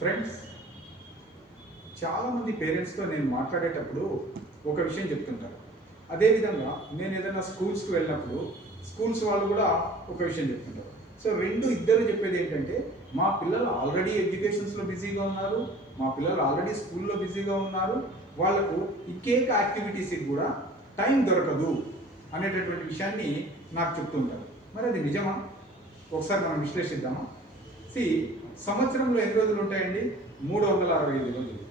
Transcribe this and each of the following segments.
Friends, చాలామంది పేరెంట్స్తో నేను మాట్లాడేటప్పుడు ఒక విషయం చెప్తుంటారు. అదేవిధంగా నేను ఏదైనా స్కూల్స్కి వెళ్ళినప్పుడు స్కూల్స్ వాళ్ళు కూడా ఒక విషయం చెప్తుంటారు. సో ఇద్దరు చెప్పేది ఏంటంటే, మా పిల్లలు ఆల్రెడీ ఎడ్యుకేషన్స్లో బిజీగా ఉన్నారు, మా పిల్లలు ఆల్రెడీ స్కూల్లో బిజీగా ఉన్నారు, వాళ్ళకు ఇంకేక యాక్టివిటీస్కి కూడా టైం దొరకదు అనేటటువంటి విషయాన్ని నాకు చెప్తుంటారు. మరి అది నిజమా? ఒకసారి మనం విశ్లేషిద్దామా? సంవత్సరంలో ఎన్ని రోజులు ఉంటాయండి? 365 రోజులు.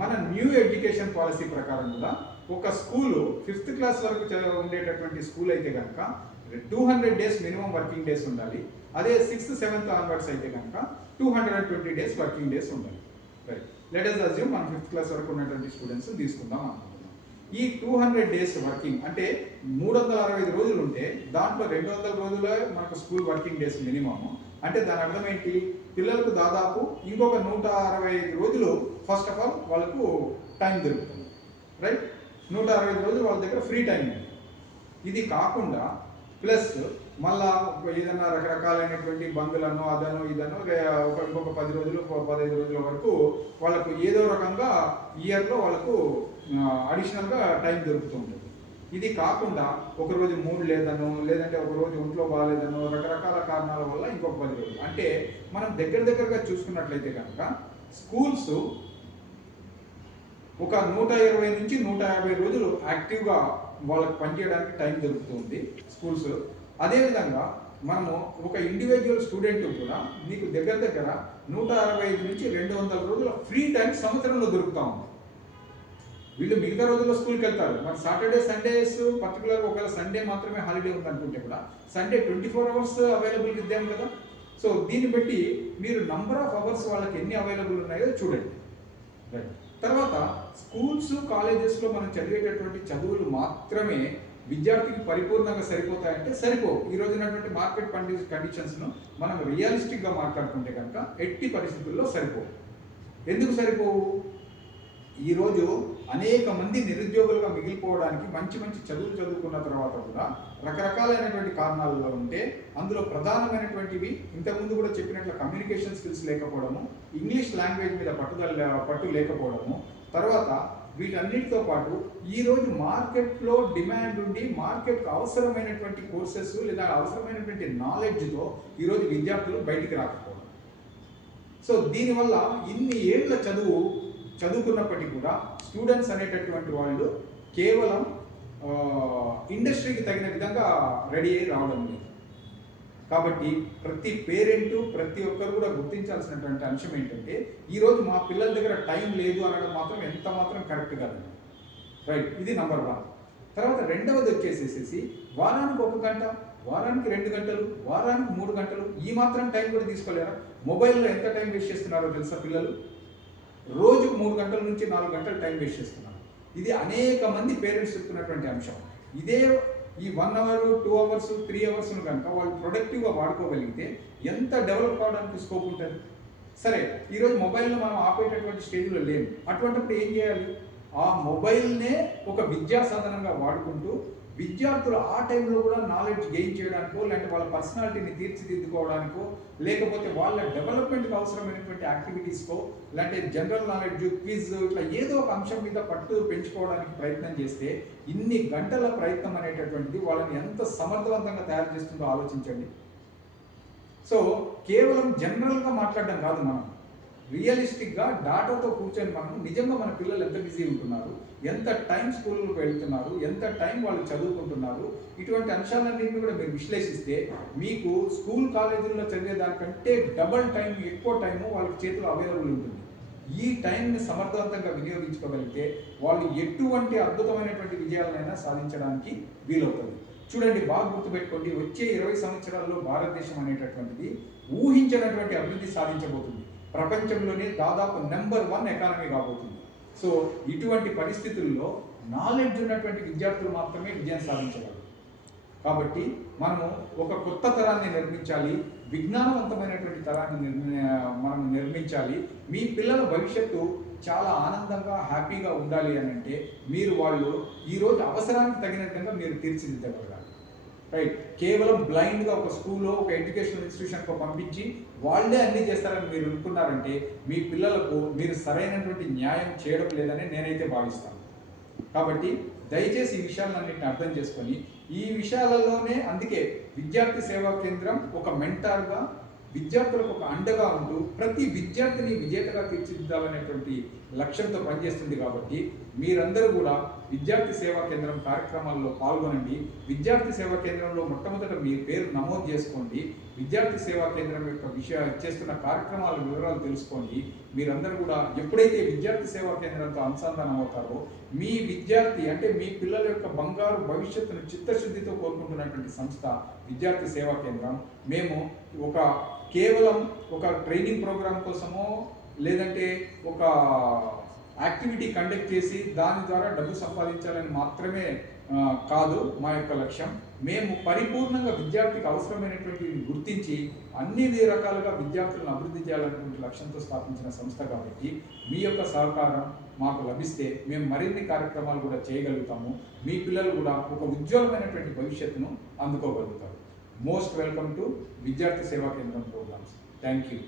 మన న్యూ ఎడ్యుకేషన్ పాలసీ ప్రకారం కూడా ఒక స్కూలు 5th క్లాస్ వరకు ఉండేటటువంటి స్కూల్ అయితే కనుక 200 డేస్ మినిమం వర్కింగ్ డేస్ ఉండాలి. అదే 6th 7th ఆన్వర్డ్స్ అయితే కనుక 220 డేస్ వర్కింగ్ డేస్ ఉండాలి. రైట్, లెట్ us assume మనం 5th క్లాస్ వరకు ఉన్నటువంటి స్టూడెంట్స్ తీసుకుందాం అనుకుంటున్నాం. ఈ 200 డేస్ వర్కింగ్ అంటే 365 రోజులు ఉంటే దాంట్లో 200 రోజులే మనకు స్కూల్ వర్కింగ్ డేస్ మినిమమ్. అంటే దాని అర్థం ఏంటి? పిల్లలకు దాదాపు ఇంకొక 165 రోజులు ఫస్ట్ ఆఫ్ ఆల్ వాళ్ళకు టైం దొరుకుతుంది. రైట్, 165 రోజులు వాళ్ళ దగ్గర ఫ్రీ టైం ఉంది. ఇది కాకుండా ప్లస్ మళ్ళా ఏదైనా రకరకాలైనటువంటి బంధులను అదనో ఇదనో ఇంకొక 10 రోజులు 15 రోజుల వరకు వాళ్ళకు ఏదో రకంగా ఇయర్లో వాళ్ళకు అడిషనల్గా టైం దొరుకుతుంటుంది. ఇది కాకుండా ఒకరోజు మూడ్ లేదనో, లేదంటే ఒకరోజు ఒంట్లో బాగాలేదనో, రకరకాల కారణాల వల్ల ఇంకొక 10 రోజులు. అంటే మనం దగ్గరగా చూసుకున్నట్లయితే కనుక స్కూల్స్ ఒక 120 నుంచి 150 రోజులు యాక్టివ్గా వాళ్ళకి పనిచేయడానికి టైం దొరుకుతుంది స్కూల్స్. అదేవిధంగా మనము ఒక ఇండివిజువల్ స్టూడెంట్ కూడా మీకు దగ్గర 165 నుంచి 200 రోజుల ఫ్రీ టైం సంవత్సరంలో దొరుకుతూ ఉంది. వీళ్ళు మిగతా రోజుల్లో స్కూల్కి వెళ్తారు. మరి సాటర్డే సండేస్ పర్టికులర్ ఒకవేళ సండే మాత్రమే హాలిడే ఉందనుకుంటే కూడా సండే 24 అవర్స్ అవైలబుల్ ఇద్దాం కదా. సో దీన్ని బట్టి మీరు నంబర్ ఆఫ్ అవర్స్ వాళ్ళకి ఎన్ని అవైలబుల్ ఉన్నాయో చూడండి. రైట్, తర్వాత స్కూల్స్ కాలేజెస్లో మనం చదివేటటువంటి చదువులు మాత్రమే విద్యార్థికి పరిపూర్ణంగా సరిపోతాయంటే సరిపోవు. ఈ రోజునటువంటి మార్కెట్ కండిషన్స్ను మనం రియలిస్టిక్గా మాట్లాడుకుంటే కనుక ఎట్టి పరిస్థితుల్లో సరిపోవు. ఎందుకు సరిపోవు? ఈరోజు అనేక మంది నిరుద్యోగులుగా మిగిలిపోవడానికి మంచి చదువులు చదువుకున్న తర్వాత కూడా రకరకాలైనటువంటి కారణాలలో ఉంటే అందులో ప్రధానమైనటువంటివి ఇంతకుముందు కూడా చెప్పినట్లు కమ్యూనికేషన్ స్కిల్స్ లేకపోవడము, ఇంగ్లీష్ లాంగ్వేజ్ మీద పట్టు లేకపోవడము, తర్వాత వీటన్నిటితో పాటు ఈరోజు మార్కెట్లో డిమాండ్ ఉండి మార్కెట్కి అవసరమైనటువంటి కోర్సెస్ లేదా అవసరమైనటువంటి నాలెడ్జ్తో ఈరోజు విద్యార్థులు బయటికి రాకపోవడం. సో దీనివల్ల ఇన్ని ఏళ్ల చదువుకున్నప్పటికీ కూడా స్టూడెంట్స్ అనేటటువంటి వాళ్ళు కేవలం ఇండస్ట్రీకి తగిన విధంగా రెడీ అయ్యి రావడం లేదు. కాబట్టి ప్రతి పేరెంటు ప్రతి ఒక్కరు కూడా గుర్తించాల్సినటువంటి అంశం ఏంటంటే, ఈరోజు మా పిల్లల దగ్గర టైం లేదు అనడం మాత్రం ఎంత మాత్రం కరెక్ట్ కాదండి. రైట్, ఇది నంబర్ 1. తర్వాత రెండవది వచ్చేసేసి వారానికి 1 గంట, వారానికి 2 గంటలు, వారానికి 3 గంటలు ఈ మాత్రం టైం కూడా తీసుకోలేరా? మొబైల్లో ఎంత టైం వేస్ట్ చేస్తున్నారో తెలుసా పిల్లలు? రోజుకు 3 గంటల నుంచి 4 గంటలు టైం వేస్ట్ చేస్తున్నారు. ఇది అనేక మంది పేరెంట్స్ చెప్తున్నటువంటి అంశం. ఇదే ఈ 1 అవర్ 2 అవర్స్ 3 అవర్స్ను కనుక వాళ్ళు ప్రొడక్టివ్గా వాడుకోగలిగితే ఎంత డెవలప్ కావడానికి స్కోప్ ఉంటుంది. సరే, ఈరోజు మొబైల్ను మనం ఆపేటటువంటి స్టేజ్లో లేము. అటువంటిప్పుడు ఏం చేయాలి? ఆ మొబైల్నే ఒక విద్యా సాధనంగా వాడుకుంటూ విద్యార్థులు ఆ టైంలో కూడా నాలెడ్జ్ గెయిన్ చేయడానికో, లేదంటే వాళ్ళ పర్సనాలిటీని తీర్చిదిద్దుకోవడానికో, లేకపోతే వాళ్ళ డెవలప్మెంట్కి అవసరమైనటువంటి యాక్టివిటీస్కో, లేదంటే జనరల్ నాలెడ్జ్ క్విజ్ ఇట్లా ఏదో ఒక అంశం మీద పట్టు పెంచుకోవడానికి ప్రయత్నం చేస్తే ఇన్ని గంటల ప్రయత్నం అనేటటువంటిది వాళ్ళని ఎంత సమర్థవంతంగా తయారు చేస్తుందో ఆలోచించండి. సో కేవలం జనరల్గా మాట్లాడడం కాదు, మనం రియలిస్టిక్గా డాటాతో కూర్చొని మనం నిజంగా మన పిల్లలు ఎంత బిజీ ఉంటున్నారు, ఎంత టైం స్కూల్కి వెళ్తున్నారు, ఎంత టైం వాళ్ళు చదువుకుంటున్నారు, ఇటువంటి అంశాలన్నింటినీ కూడా మీరు విశ్లేషిస్తే మీకు స్కూల్ కాలేజీల్లో చదివే దానికంటే డబల్ టైం ఎక్కువ టైము వాళ్ళకి చేతిలో అవైలబుల్ ఉంటుంది. ఈ టైంని సమర్థవంతంగా వినియోగించుకోగలిగితే వాళ్ళు ఎటువంటి అద్భుతమైనటువంటి విజయాలనైనా సాధించడానికి వీలవుతుంది. చూడండి, బాగా గుర్తుపెట్టుకోండి, వచ్చే 20 సంవత్సరాల్లో భారతదేశం అనేటటువంటిది ఊహించినటువంటి అభివృద్ధి సాధించబోతుంది. ప్రపంచంలోనే దాదాపు నెంబర్ 1 ఎకానమీ కాబోతుంది. సో ఇటువంటి పరిస్థితుల్లో నాలెడ్జ్ ఉన్నటువంటి విద్యార్థులు మాత్రమే విజయం సాధించగలరు. కాబట్టి మనము ఒక కొత్త తరాన్ని నిర్మించాలి, విజ్ఞానవంతమైనటువంటి తరాన్ని మనం నిర్మించాలి. మీ పిల్లల భవిష్యత్తు చాలా ఆనందంగా హ్యాపీగా ఉండాలి అని అంటే మీరు వాళ్ళు ఈరోజు అవసరానికి తగిన విధంగా మీరు తీర్చిదిద్దగలగాలి. రైట్. కేవలం బ్లైండ్గా ఒక స్కూల్లో ఒక ఎడ్యుకేషనల్ ఇన్స్టిట్యూషన్కి పంపించి వాళ్ళే అన్నీ చేస్తారని మీరు అనుకున్నారంటే మీ పిల్లలకు మీరు సరైనటువంటి న్యాయం చేయడం లేదని నేనైతే భావిస్తాను. కాబట్టి దయచేసి ఈ విషయాలన్నింటిని అర్థం చేసుకొని ఈ విషయాలలోనే అందుకే విద్యార్థి సేవా కేంద్రం ఒక మెంటార్గా విద్యార్థులకు ఒక అండగా ఉంటూ ప్రతి విద్యార్థిని విజేతగా తీర్చిదిద్దాలనేటువంటి లక్ష్యంతో పనిచేస్తుంది. కాబట్టి మీరందరూ కూడా విద్యార్థి సేవా కేంద్రం కార్యక్రమాల్లో పాల్గొనండి. విద్యార్థి సేవా కేంద్రంలో మొట్టమొదట మీ పేరు నమోదు చేసుకోండి. విద్యార్థి సేవా కేంద్రం యొక్క చేస్తున్న కార్యక్రమాల వివరాలు తెలుసుకోండి. మీరందరూ కూడా ఎప్పుడైతే విద్యార్థి సేవా కేంద్రంతో అనుసంధానం అవుతారో మీ విద్యార్థి అంటే మీ పిల్లల యొక్క బంగారు భవిష్యత్తును చిత్తశుద్ధితో కోరుకుంటున్నటువంటి సంస్థ విద్యార్థి సేవా కేంద్రం. మేము కేవలం ఒక ట్రైనింగ్ ప్రోగ్రామ్ కోసమో లేదంటే ఒక యాక్టివిటీ కండక్ట్ చేసి దాని ద్వారా డబ్బు సంపాదించాలని మాత్రమే కాదు మా యొక్క లక్ష్యం. మేము పరిపూర్ణంగా విద్యార్థికి అవసరమైనటువంటి గుర్తించి అన్ని రకాలుగా విద్యార్థులను అభివృద్ధి చేయాలనేటువంటి లక్ష్యంతో స్థాపించిన సంస్థ కాబట్టి మీ యొక్క సహకారం మాకు లభిస్తే మేము మరిన్ని కార్యక్రమాలు కూడా చేయగలుగుతాము. మీ పిల్లలు కూడా ఒక ఉజ్వలమైనటువంటి భవిష్యత్తును అందుకోగలుగుతారు. మోస్ట్ వెల్కమ్ టు విద్యార్థి సేవా కేంద్రం ప్రోగ్రామ్స్. Thank you.